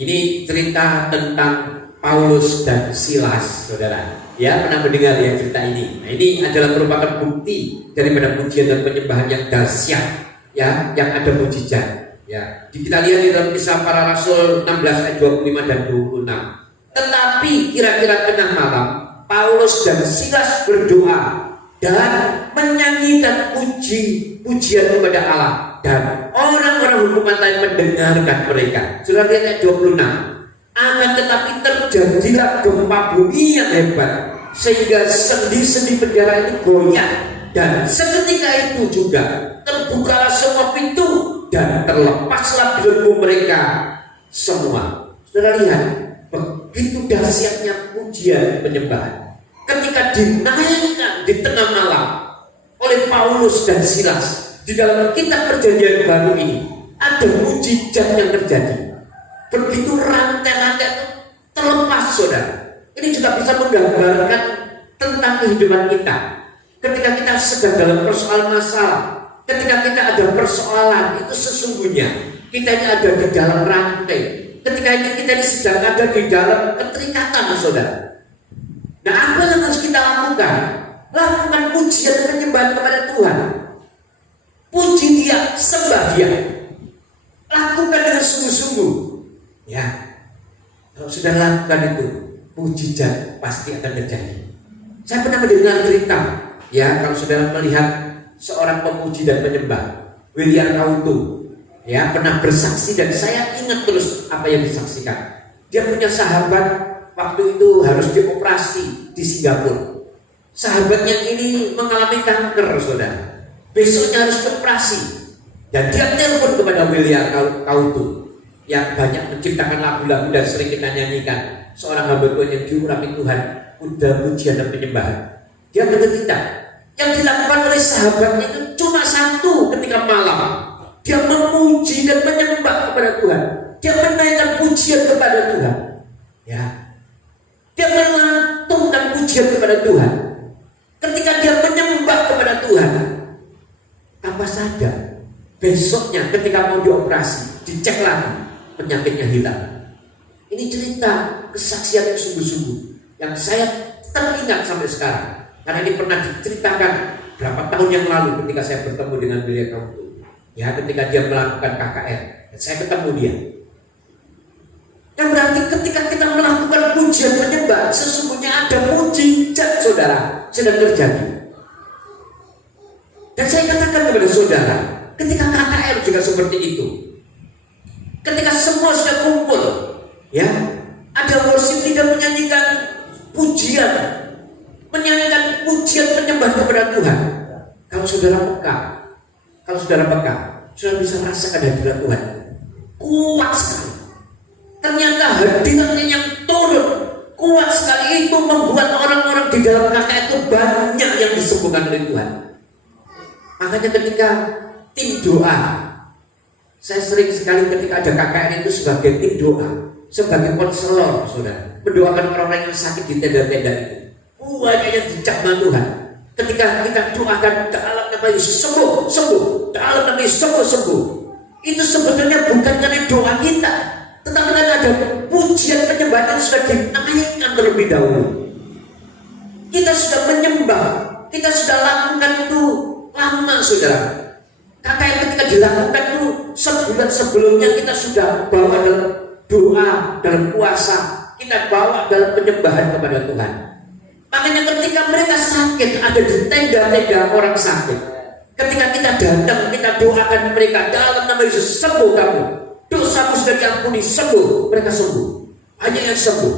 Ini cerita tentang Paulus dan Silas, saudara. Ya, pernah mendengar ya cerita ini. Nah, ini adalah merupakan bukti daripada pujian dan penyembahan yang dahsyat, ya, yang ada mujizat. Ya, kita lihat di dalam Kisah Para Rasul 16 ayat 25 dan 26. Tetapi kira-kira tengah malam, Paulus dan Silas berdoa dan menyanyikan pujian kepada Allah, dan orang-orang hukuman lain mendengarkan mereka. Sudah lihat ayat 26. Akan tetapi terjadilah gempa bumi yang hebat, sehingga sendi-sendi penjara itu goyah, dan seketika itu juga terbukalah semua pintu dan terlepaslah belenggu mereka semua. Saudara lihat, begitu dahsyatnya pujian penyembahan ketika dinaikkan di tengah malam oleh Paulus dan Silas. Di dalam kitab Perjanjian Baru ini ada mujizat yang terjadi. Begitu rantai-rantai itu terlepas, saudara. Ini juga bisa menggambarkan tentang kehidupan kita. Ketika kita sedang dalam persoalan masalah, ketika kita ada persoalan, itu sesungguhnya kita ini ada di dalam rantai. Ketika ini kita sedang ada di dalam keterikatan, saudara. Nah, apa yang harus kita lakukan? Lakukan pujian penyembahan kepada Tuhan. Puji Dia, sembah Dia. Lakukan dengan sungguh-sungguh. Ya, kalau sudah lakukan itu, mujizat pasti akan terjadi. Saya pernah mendengar cerita, ya, kalau saudara melihat seorang pemuji dan penyembah, William Kautu, ya, pernah bersaksi, dan saya ingat terus apa yang disaksikan. Dia punya sahabat waktu itu harus dioperasi di Singapura. Sahabatnya ini mengalami kanker, saudara. Besoknya harus dioperasi, dan dia telepon kepada William Kautu yang banyak menciptakan lagu-lagu dan sering kita nyanyikan. Seorang hamba Tuhan yang diurapi Tuhan, udah pujian dan penyembahan. Dia bercerita, yang dilakukan oleh sahabatnya itu cuma satu ketika malam. Dia memuji dan menyembah kepada Tuhan. Dia menaikkan pujian kepada Tuhan. Ya, dia melantungkan pujian kepada Tuhan. Ketika dia menyembah kepada Tuhan, tanpa sadar, besoknya ketika mau dioperasi, dicek lagi, penyakitnya hilang. Ini cerita kesaksian yang sungguh-sungguh yang saya teringat sampai sekarang, karena ini pernah diceritakan berapa tahun yang lalu ketika saya bertemu dengan beliau Kautu. Ya, ketika dia melakukan KKR, dan saya ketemu dia. Yang berarti ketika kita melakukan pujian penyembah, sesungguhnya ada mujizat, saudara, sedang terjadi. saudara, ketika KKR juga seperti itu. Ketika semua sudah kumpul, ya, ada worship leader menyanyikan pujian penyembah kepada Tuhan. Kalau saudara peka, saudara bisa rasakan hadirat Tuhan kuat sekali. Ternyata hadiratnya yang turun kuat sekali, itu membuat orang-orang di dalam KKR itu banyak yang disembuhkan oleh Tuhan. Makanya ketika tim doa, saya sering sekali ketika ada KKR itu sebagai tim doa, sebagai konselor, saudara, mendoakan orang-orang yang sakit di tenda-tenda itu. Banyak yang dicamah Tuhan. Ketika kita doakan dalam nama Yesus sembuh, dalam nama Yesus sembuh. Itu sebetulnya bukan karena doa kita, tetapi karena ada pujian penyembahan yang sudah dinaikkan terlebih dahulu. Kita sudah menyembah, kita sudah lakukan itu lama, saudara. KKR ketika dilakukan itu sebulan sebelumnya kita sudah bawa dalam doa, dalam puasa, kita bawa dalam penyembahan kepada Tuhan. Makanya ketika mereka sakit, ada di tenda-tenda orang sakit, ketika kita datang, kita doakan mereka dalam nama Yesus, sembuh kamu, dosamu sudah diampuni, sembuh. Mereka sembuh, hanya yang sembuh.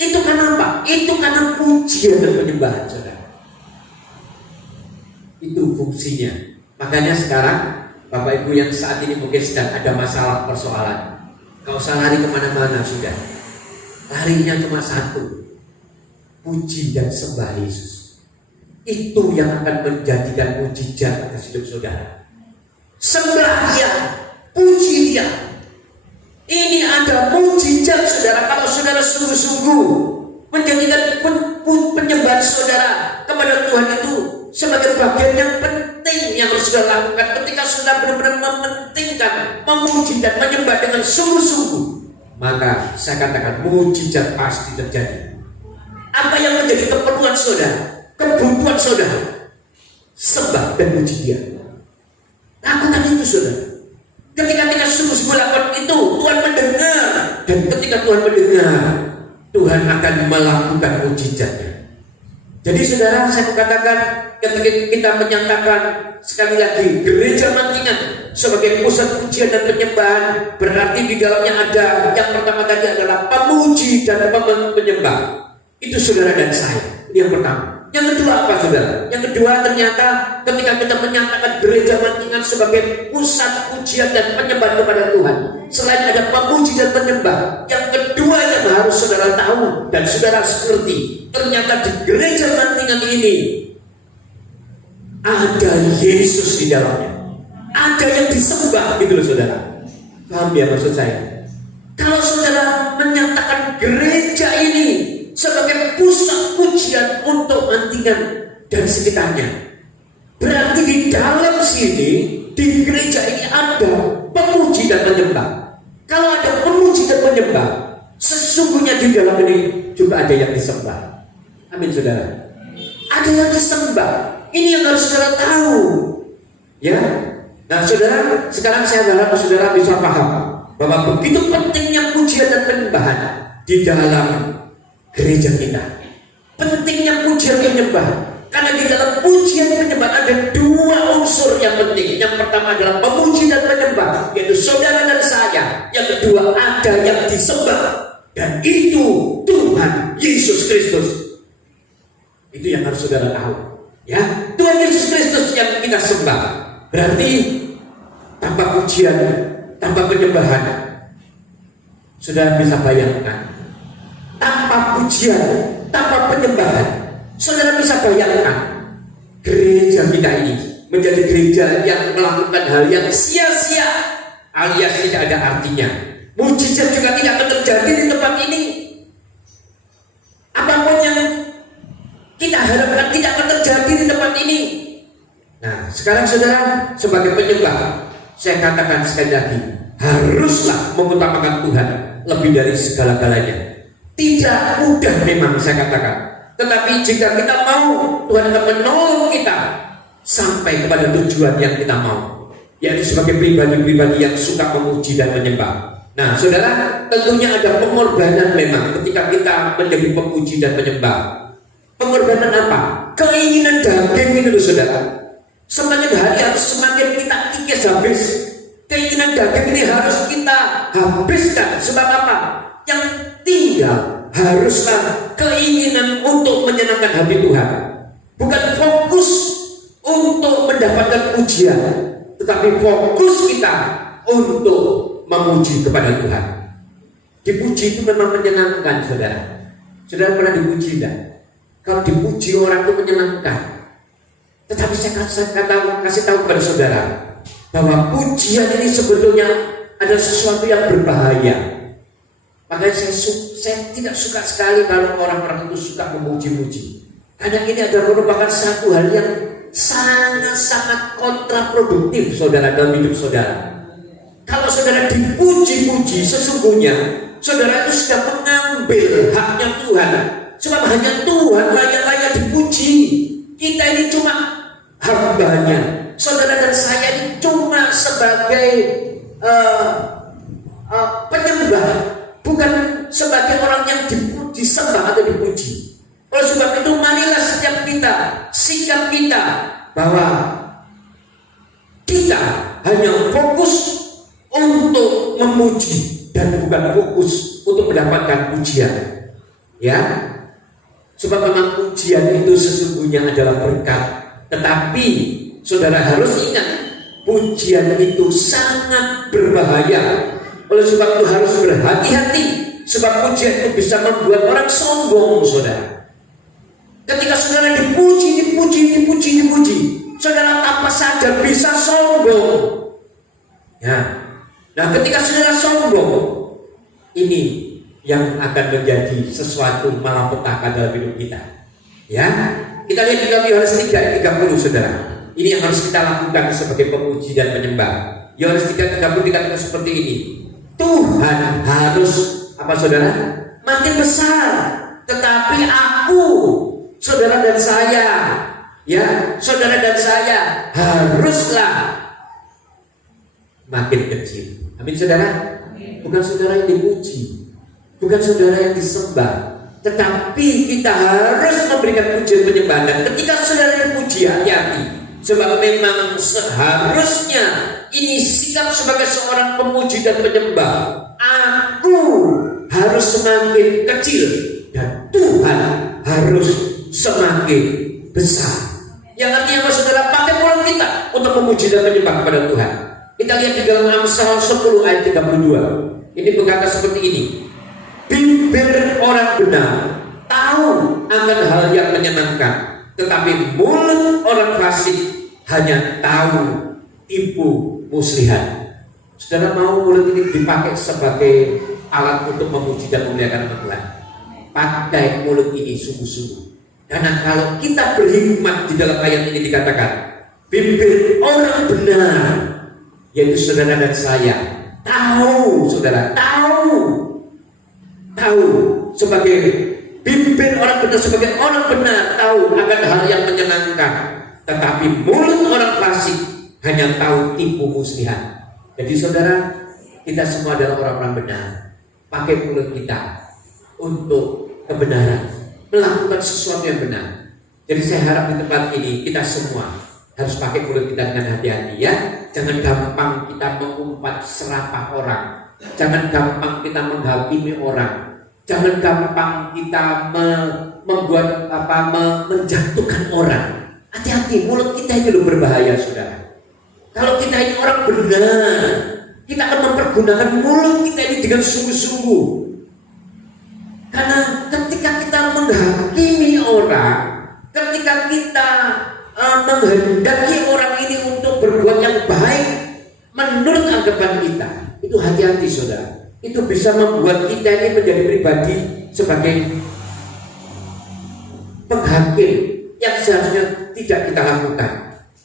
Itu karena apa? Itu karena pujian dan penyembahan, saudara. Itu fungsinya. Makanya sekarang Bapak Ibu yang saat ini mungkin sedang ada masalah persoalan, gak usah lari kemana-mana, sudah. Larinya cuma satu, puji dan sembah Yesus. Itu yang akan menjadikan mujizat atas hidup saudara. Sembah Dia, puji Dia. Ini ada mujizat, saudara, kalau saudara sungguh-sungguh menjadikan penyembahan saudara kepada Tuhan itu sebagai bagian yang penting yang harus saudara lakukan. Ketika saudara benar-benar mementingkan, memuji dan menyembah dengan sungguh-sungguh, maka saya katakan mujizat pasti terjadi. Apa yang menjadi keperluan saudara, kebutuhan saudara, sembah dan puji Dia. Lakukan itu, saudara. Ketika kita sungguh-sungguh lakukan itu, Tuhan mendengar. Dan ketika Tuhan mendengar, Tuhan akan melakukan mujizatnya. Jadi saudara, saya katakan ketika kita menyatakan sekali lagi gereja Mantingan sebagai pusat pujian dan penyembahan, berarti di dalamnya ada yang pertama tadi adalah pemuji dan penyembah. Itu saudara dan saya. Ini yang pertama. Yang kedua apa, saudara? Yang kedua, ternyata ketika kita menyatakan gereja Mantingan sebagai pusat pujian dan penyembahan kepada Tuhan, selain ada pemuji dan penyembah, yang kedua yang harus saudara tahu dan saudara mengerti, ternyata di gereja Mantingan ini ada Yesus di dalamnya. Ada yang disembah, gitu loh, saudara. Paham ya maksud saya? Kalau saudara menyatakan gereja ini sebagai pusat pujian untuk Mantingan dan sekitarnya, berarti di dalam sini, di gereja ini ada pemuji dan penyembah. Kalau ada pemuji dan penyembah, sesungguhnya di dalam ini juga ada yang disembah. Amin, saudara. Ada yang disembah. Ini yang harus saudara tahu, ya. Nah, saudara, sekarang saya harap saudara bisa paham bahwa begitu pentingnya pujian dan penyembahan di dalam gereja kita. Pentingnya pujian penyembahan, karena di dalam pujian penyembahan ada dua unsur yang penting. Yang pertama adalah pemuji dan penyembah, yaitu saudara dan saya. Yang kedua, ada yang disembah, dan itu Tuhan Yesus Kristus. Itu yang harus saudara tahu, ya. Tuhan Yesus Kristus yang kita sembah. Berarti tanpa pujian, tanpa penyembahan, sudah bisa bayangkan, tanpa pujian, tanpa penyembahan, saudara bisa bayangkan gereja kita ini menjadi gereja yang melakukan hal yang sia-sia, alias tidak ada artinya. Mujizat juga tidak akan terjadi di tempat ini. Apapun yang kita harapkan tidak akan terjadi di tempat ini. Nah, sekarang saudara sebagai penyembah, saya katakan sekali lagi, haruslah mengutamakan Tuhan lebih dari segala-galanya. Tidak mudah memang, saya katakan, tetapi jika kita mau, Tuhan akan menolong kita sampai kepada tujuan yang kita mau, yaitu sebagai pribadi-pribadi yang suka memuji dan menyembah. Nah, saudara, tentunya ada pengorbanan memang ketika kita menjadi pemuji dan penyembah. Pengorbanan apa? Keinginan daging itu, saudara. Semakin hari harus semakin kita kikis habis. Keinginan daging ini harus kita habiskan. Sebab apa? Yang tinggal haruslah keinginan untuk menyenangkan hati Tuhan. Bukan fokus untuk mendapatkan pujian, tetapi fokus kita untuk memuji kepada Tuhan. Dipuji itu memang menyenangkan, saudara. Saudara pernah dipuji tidak? Kalau dipuji orang itu menyenangkan. Tetapi saya kasih tahu kepada saudara bahwa pujian ini sebetulnya ada sesuatu yang berbahaya. Makanya saya tidak suka sekali kalau orang-orang itu suka memuji-muji. Karena ini adalah merupakan satu hal yang sangat-sangat kontraproduktif, saudara, dalam hidup saudara. Kalau saudara dipuji-puji, sesungguhnya saudara itu sudah mengambil haknya Tuhan. Sebab hanya Tuhan layak dipuji. Kita ini cuma hambanya. Saudara dan saya ini cuma sebagai penyembah, bukan sebagai orang yang disembah atau dipuji. Oleh sebab itu marilah setiap kita, sikap kita bahwa kita hanya fokus untuk memuji dan bukan fokus untuk mendapatkan pujian. Ya, sebab memang pujian itu sesungguhnya adalah berkat. Tetapi saudara harus ingat, pujian itu sangat berbahaya. Oleh sebab itu harus berhati-hati. Sebab pujian itu bisa membuat orang sombong, saudara. Ketika saudara dipuji, saudara tanpa sadar bisa sombong. Ya. Nah, ketika saudara sombong, ini yang akan menjadi sesuatu malapetaka dalam hidup kita. Ya, kita lihat di dalam Yohanes 3:30, saudara. Ini yang harus kita lakukan sebagai pemuji dan penyembah. Yohanes 3:30 dikatakan seperti ini. Tuhan harus apa, saudara? Makin besar, tetapi aku, saudara dan saya, ya, saudara dan saya haruslah makin kecil. Amin, saudara. Bukan saudara yang dipuji, bukan saudara yang disembah, tetapi kita harus memberikan pujian penyembahan. Dan ketika saudara dipuji, hati-hati, sebab memang seharusnya ini sikap sebagai seorang pemuji dan penyembah. Aku harus semakin kecil dan Tuhan harus semakin besar. Yang artinya apa, saudara? Pakai mulut kita untuk memuji dan menyembah kepada Tuhan. Kita lihat di dalam Amsal 10 ayat 32. Ini berkata seperti ini. Bibir orang benar tahu akan hal yang menyenangkan, tetapi mulut orang fasik hanya tahu tipu muslihat. Saudara mau mulut ini dipakai sebagai alat untuk memuji dan memuliakan Tuhan? Pakai mulut ini sungguh-sungguh. Karena kalau kita berhikmat, di dalam ayat ini dikatakan bibir orang benar, yaitu saudara dan saya, tahu, saudara, tahu sebagai bibir orang benar, sebagai orang benar tahu akan hal yang menyenangkan, tetapi mulut orang fasik hanya tahu tipu muslihat. Jadi saudara, kita semua adalah orang-orang benar. Pakai mulut kita untuk kebenaran, melakukan sesuatu yang benar. Jadi saya harap di tempat ini kita semua harus pakai mulut kita dengan hati-hati, ya. Jangan gampang kita mengumpat serapah orang. Jangan gampang kita menghakimi orang. Jangan gampang kita menjatuhkan orang. Hati-hati, mulut kita itu berbahaya, saudara. Kalau kita ini orang benar, kita akan mempergunakan mulut kita ini dengan sungguh-sungguh. Karena ketika kita menghakimi orang, ketika kita menghendaki orang ini untuk berbuat yang baik menurut anggapan kita, itu hati-hati, saudara. Itu bisa membuat kita ini menjadi pribadi sebagai penghakim yang seharusnya tidak kita lakukan.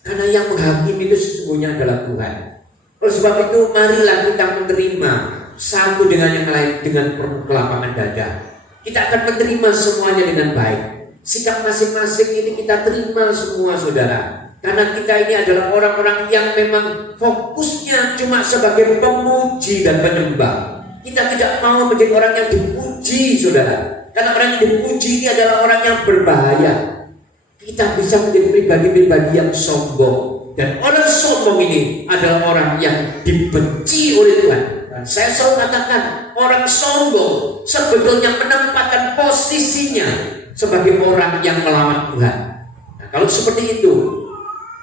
Karena yang menghakimi itu sesungguhnya adalah Tuhan. Oleh sebab itu marilah kita menerima satu dengan yang lain dengan penuh kelapangan dada. Kita akan menerima semuanya dengan baik. Sikap masing-masing ini kita terima semua, saudara. Karena kita ini adalah orang-orang yang memang fokusnya cuma sebagai pemuji dan penyembah. Kita tidak mau menjadi orang yang dipuji, saudara. Karena orang yang dipuji ini adalah orang yang berbahaya. kita bisa menjadi pribadi-pribadi yang sombong. Dan orang sombong ini adalah orang yang dibenci oleh Tuhan. Dan saya selalu katakan, orang sombong sebetulnya menempatkan posisinya sebagai orang yang melawan Tuhan. Nah, kalau seperti itu,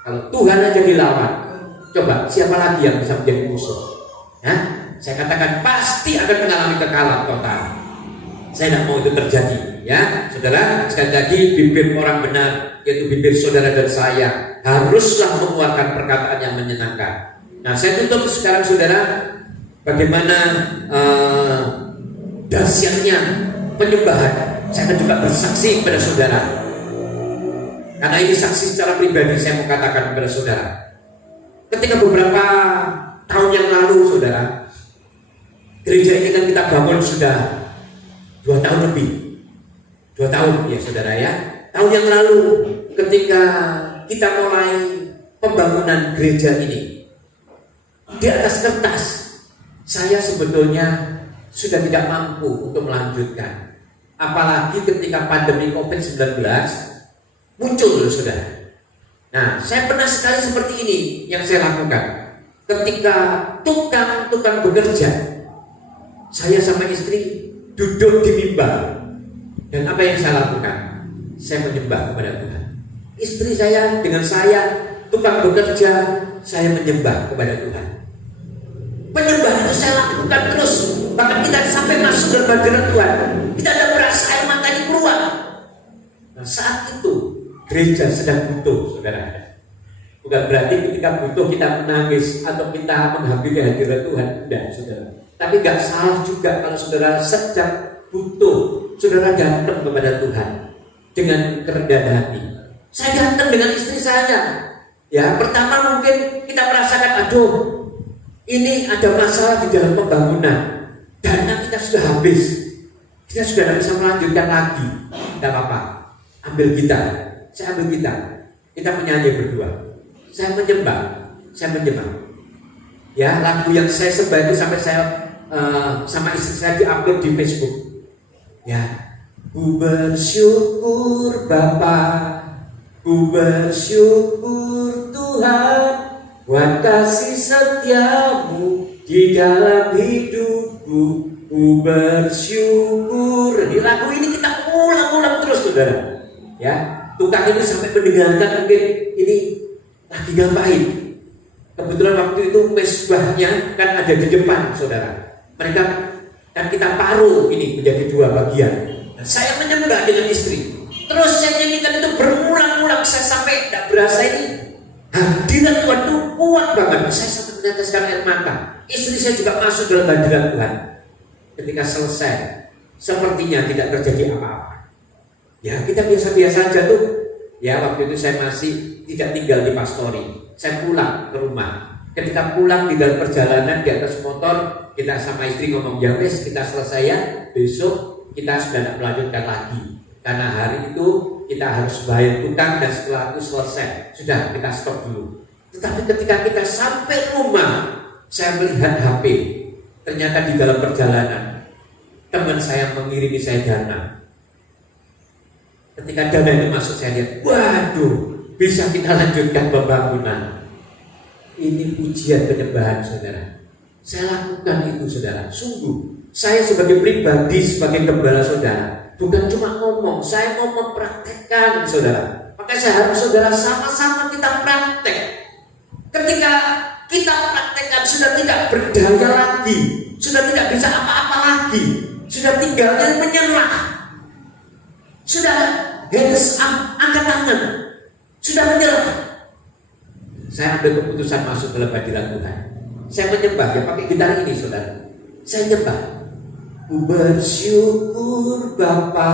kalau Tuhan aja dilawan, coba siapa lagi yang bisa menjadi musuh? Nah, saya katakan pasti akan mengalami kekalahan total. Saya tidak mau itu terjadi, ya, saudara. Sekali lagi, bibir orang benar, yaitu bibir saudara dan saya, haruslah mengeluarkan perkataan yang menyenangkan. Nah, saya tutup sekarang, saudara. Bagaimana dahsyatnya penyembahan. Saya akan juga bersaksi kepada saudara. Karena ini saksi secara pribadi, saya mau katakan kepada saudara. Ketika beberapa tahun yang lalu, saudara, gereja ini kan kita bangun sudah 2 tahun lebih. 2 tahun ya saudara ya. Tahun yang lalu ketika kita mulai pembangunan gereja ini, di atas kertas saya sebetulnya sudah tidak mampu untuk melanjutkan. Apalagi ketika pandemi COVID-19 muncul, saudara. Nah, saya pernah sekali seperti ini yang saya lakukan. Ketika tukang bekerja, saya sama istri duduk di mimbar. Dan apa yang saya lakukan? Saya menyembah kepada Tuhan. Istri saya dengan saya, tukang bekerja, saya menyembah kepada Tuhan. Penyembahan itu saya lakukan terus. Bahkan kita sampai masuk dalam hadirat Tuhan, kita ada merasa air mata ini keluar. Nah, saat itu gereja sedang butuh, saudara. Bukan berarti ketika butuh kita menangis atau kita menghampiri hadirat Tuhan, tidak, saudara. Tapi gak salah juga kalau saudara sedang butuh, saudara datang kepada Tuhan dengan kerendahan hati. Saya datang dengan istri saya. Ya, pertama mungkin kita merasakan, aduh, ini ada masalah di dalam pembangunan. Dana kita sudah habis. Kita sudah tidak bisa melanjutkan lagi. Tidak apa-apa. Ambil gitar. Saya ambil gitar. Kita menyanyi berdua. Saya menyembah. Ya, lagu yang saya sembah itu sampai saya sama istri saya di-upload di Facebook. Ya, ku bersyukur Bapa, ku bersyukur Tuhan, buat kasih setiamu di dalam hidupku. Ku bersyukur. Di lagu ini kita ulang-ulang terus, saudara. Ya, tukang ini sampai mendengarkan mungkin ini lagi ngapain. Kebetulan waktu itu mesbahnya kan ada di depan, saudara. Mereka kan kita paruh ini menjadi 2 bagian. Nah, saya menyembah dengan istri. Terus saya nyanyikan itu berulang-ulang. Saya sampai tidak berasa ini hadirat Tuhan itu kuat banget. Saya sampai meneteskan air mata. Istri saya juga masuk dalam hadirat Tuhan. Ketika selesai, sepertinya tidak terjadi apa-apa. Ya, kita biasa-biasa aja tuh. Ya, waktu itu saya masih tidak tinggal di pastori. Saya pulang ke rumah. Ketika pulang di dalam perjalanan di atas motor, kita sama istri ngomong, ya wes kita selesai ya, besok kita sudah tidak melanjutkan lagi. Karena hari itu kita harus bayar tukang dan setelah itu selesai, sudah kita stop dulu. Tetapi ketika kita sampai rumah, saya melihat HP. Ternyata di dalam perjalanan teman saya mengirimi saya dana. Ketika dana itu masuk, saya lihat, waduh, bisa kita lanjutkan pembangunan. Ini pujian penyembahan, saudara. Saya lakukan itu, saudara. Sungguh, saya sebagai pribadi, sebagai gembala saudara, bukan cuma ngomong, saya mau mempraktekkan, saudara. Maka saya harus saudara sama-sama kita praktek. Ketika kita praktekkan, sudah tidak berdaya lagi, sudah tidak bisa apa-apa lagi, sudah tinggalnya menyerah, sudah hands up, angkat tangan, sudah menyerah. Saya ambil keputusan masuk dalam hadirat Tuhan. Saya menyembah, ya pakai gitar ini, saudara. Saya menyembah. Ku bersyukur Bapa,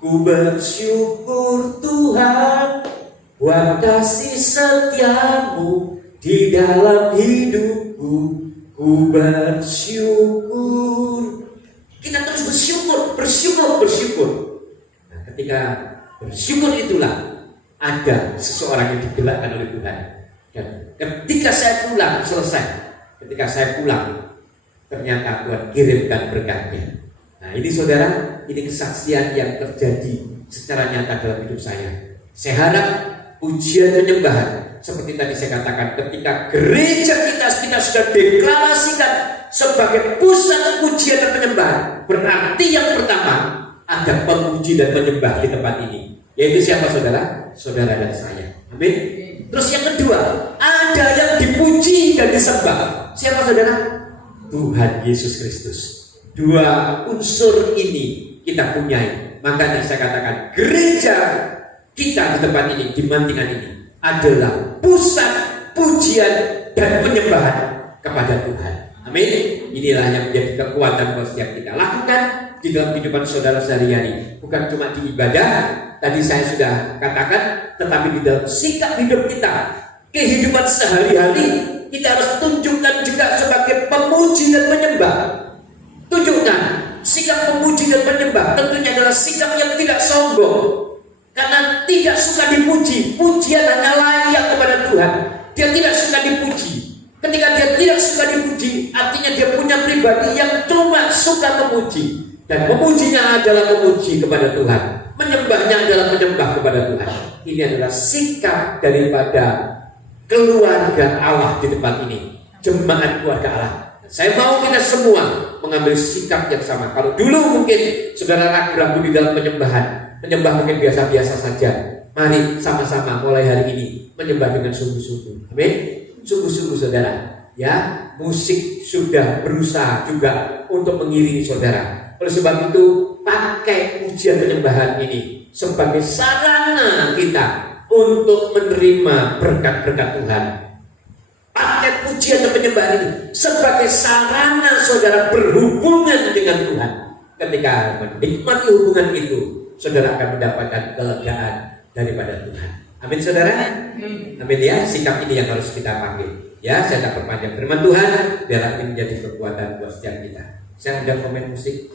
ku bersyukur Tuhan, buat kasih setiamu di dalam hidupku. Ku bersyukur. Kita terus bersyukur. Nah, ketika bersyukur itulah ada seseorang yang digerakkan oleh Tuhan. Dan ketika saya pulang selesai, ternyata Tuhan kirimkan berkatnya. Nah, ini saudara, ini kesaksian yang terjadi secara nyata dalam hidup saya. Saya harap pujian penyembahan seperti tadi saya katakan, ketika gereja kita sudah deklarasikan sebagai pusat pujian dan penyembahan, berarti yang pertama ada pemuji dan penyembah di tempat ini, yaitu siapa saudara? Saudara dan saya. Amin. Terus yang kedua, ada yang dipuji dan disembah. Siapa saudara? Tuhan Yesus Kristus. Dua unsur ini kita punyai. Makanya saya katakan gereja kita di tempat ini, di Mantingan ini adalah pusat pujian dan penyembahan kepada Tuhan. Amin. Inilah yang menjadi kekuatan buat setiap kita lakukan di dalam kehidupan saudara sehari-hari. Bukan cuma di ibadah, tadi saya sudah katakan, tetapi di dalam sikap hidup kita, kehidupan sehari-hari, kita harus tunjukkan juga sebagai pemuji dan penyembah. Tunjukkan sikap pemuji dan penyembah tentunya adalah sikap yang tidak sombong, karena tidak suka dipuji. Pujian hanya layak kepada Tuhan. Dia tidak suka dipuji. Ketika dia tidak suka dipuji, artinya dia punya pribadi yang cuma suka memuji. Dan memujinya adalah memuji kepada Tuhan, menyembahnya adalah menyembah kepada Tuhan. Ini adalah sikap daripada keluarga Allah di tempat ini, jemaat keluarga Allah. Saya mau kita semua mengambil sikap yang sama. Kalau dulu mungkin saudara ragu-ragu di dalam menyembah mungkin biasa-biasa saja. Mari sama-sama mulai hari ini menyembah dengan sungguh-sungguh. Amin. Sungguh-sungguh saudara. Ya, musik sudah berusaha juga untuk mengiringi saudara. Oleh sebab itu, pakai pujian penyembahan ini sebagai sarana kita untuk menerima berkat-berkat Tuhan. Pakai pujian dan penyembahan ini sebagai sarana saudara berhubungan dengan Tuhan. Ketika menikmati hubungan itu, saudara akan mendapatkan kelegaan daripada Tuhan. Amin saudara. Amin ya. Sikap ini yang harus kita panggil. Ya, saya tak perpanjang firman Tuhan, biarlah ini menjadi kekuatan buat setiap kita. Saya undang komen musik.